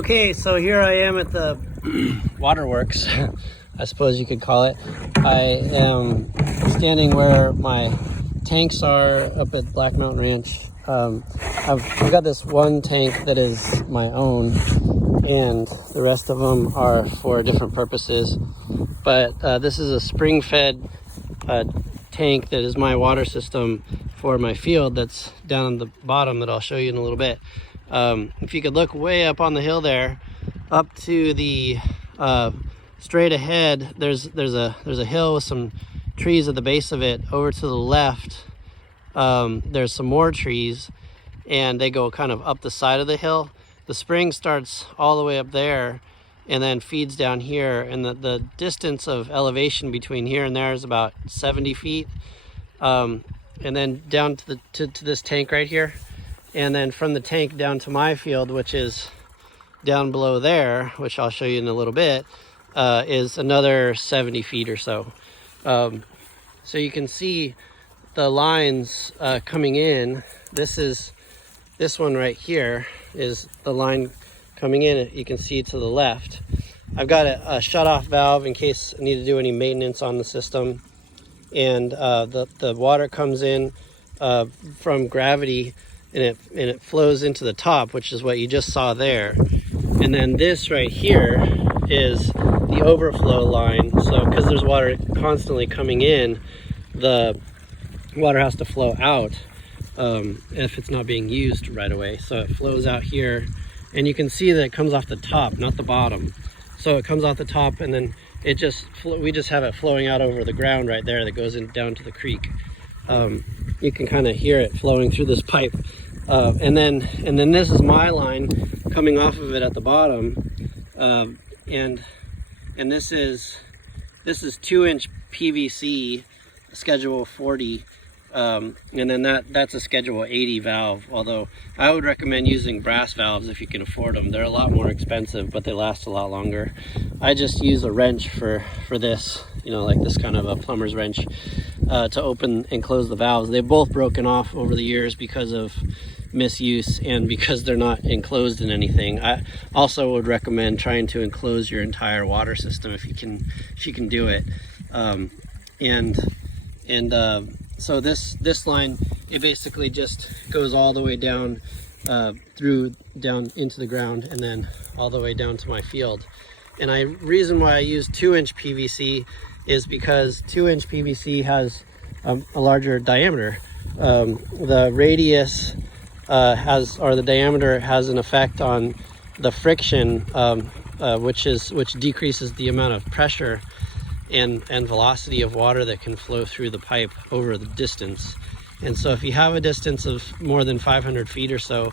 Okay, so here I am at the waterworks, I suppose you could call it. I am standing where my tanks are up at Black Mountain Ranch. I've got this one tank that is my own, and the rest of them are for different purposes. But this is a spring-fed tank that is my water system for my field that's down on the bottom that I'll show you in a little bit. If you could look way up on the hill there, up to the straight ahead, there's a hill with some trees at the base of it. Over to the left, there's some more trees, and they go kind of up the side of the hill. The spring starts all the way up there and then feeds down here, and the distance of elevation between here and there is about 70 feet, and then down to this tank right here. And then from the tank down to my field, which is down below there, which I'll show you in a little bit, is another 70 feet or so. So you can see the lines coming in. This one right here is the line coming in. You can see to the left. I've got a shut-off valve in case I need to do any maintenance on the system. And the water comes in from gravity, and it flows into the top, which is what you just saw there. And then this right here is the overflow line. So because there's water constantly coming in, the water has to flow out if it's not being used right away. So it flows out here, and you can see that it comes off the top, not the bottom. So it comes off the top, and then we just have it flowing out over the ground right there that goes down to the creek. You can kind of hear it flowing through this pipe. And then this is my line coming off of it at the bottom. And this is 2-inch PVC, schedule 40. And then that's a schedule 80 valve, although I would recommend using brass valves if you can afford them. They're a lot more expensive, but they last a lot longer. I just use a wrench for this, like this kind of a plumber's wrench, to open and close the valves. They've both broken off over the years because of misuse and because they're not enclosed in anything. I also would recommend trying to enclose your entire water system if you can do it. So this line, it basically just goes all the way down down into the ground, and then all the way down to my field. And reason why I use 2-inch PVC is because 2-inch PVC has a larger diameter. The radius the diameter has an effect on the friction, which decreases the amount of pressure and velocity of water that can flow through the pipe over the distance. And so if you have a distance of more than 500 feet or so,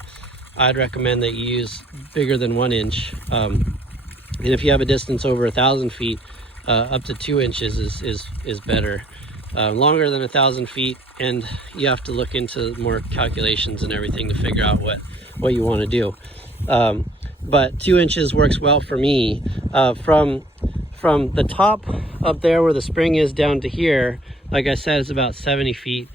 I'd recommend that you use bigger than 1 inch. And if you have a distance over 1,000 feet, up to 2 inches is better. Longer than 1,000 feet, and you have to look into more calculations and everything to figure out what you want to do. But 2 inches works well for me. From the top up there where the spring is down to here, like I said, it's about 70 feet.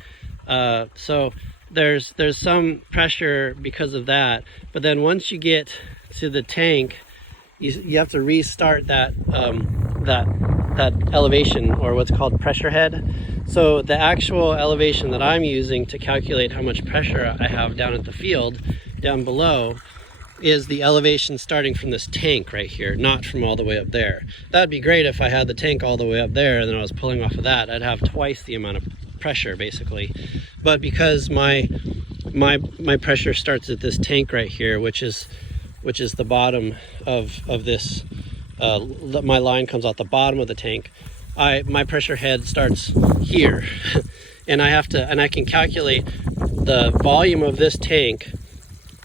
So there's some pressure because of that. But then once you get to the tank, you have to restart that elevation, or what's called pressure head. So the actual elevation that I'm using to calculate how much pressure I have down at the field, down below, is the elevation starting from this tank right here, not from all the way up there. That'd be great if I had the tank all the way up there and then I was pulling off of that. I'd have twice the amount of pressure basically. But because my pressure starts at this tank right here, which is the bottom of this, my line comes out the bottom of the tank. My pressure head starts here, and I can calculate the volume of this tank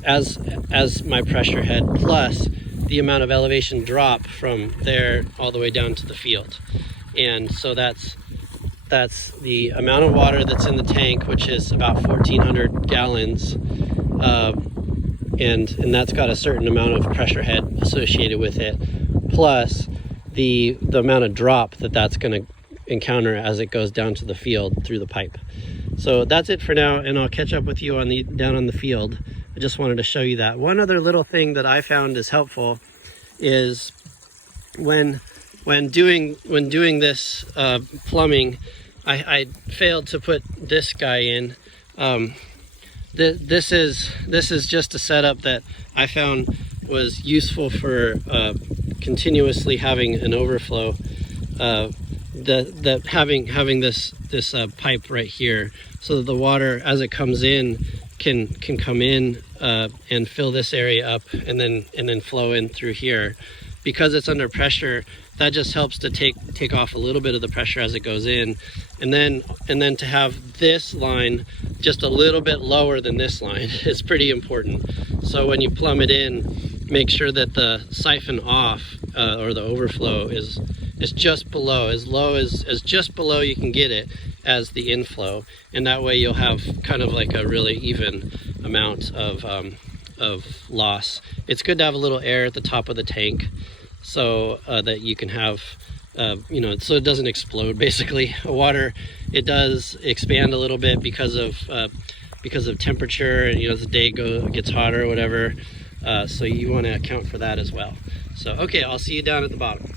as my pressure head, plus the amount of elevation drop from there all the way down to the field. And so that's the amount of water that's in the tank, which is about 1,400 gallons, and that's got a certain amount of pressure head associated with it, plus the amount of drop that's going to encounter as it goes down to the field through the pipe. So that's it for now, and I'll catch up with you on down on the field. I just wanted to show you that. One other little thing that I found is helpful is when doing this plumbing, I failed to put this guy in. This is just a setup that I found was useful for continuously having an overflow. Having this pipe right here, so that the water as it comes in can come in and fill this area up, and then flow in through here. Because it's under pressure, that just helps to take off a little bit of the pressure as it goes in, and then to have this line just a little bit lower than this line is pretty important. So when you plumb it in, make sure that the siphon off or the overflow is just below, as low as just below you can get it as the inflow, and that way you'll have kind of like a really even amount of loss. It's good to have a little air at the top of the tank, so that you can have so it doesn't explode. Basically, water, it does expand a little bit because of temperature, and as the day gets hotter or whatever. So you want to account for that as well. So okay, I'll see you down at the bottom.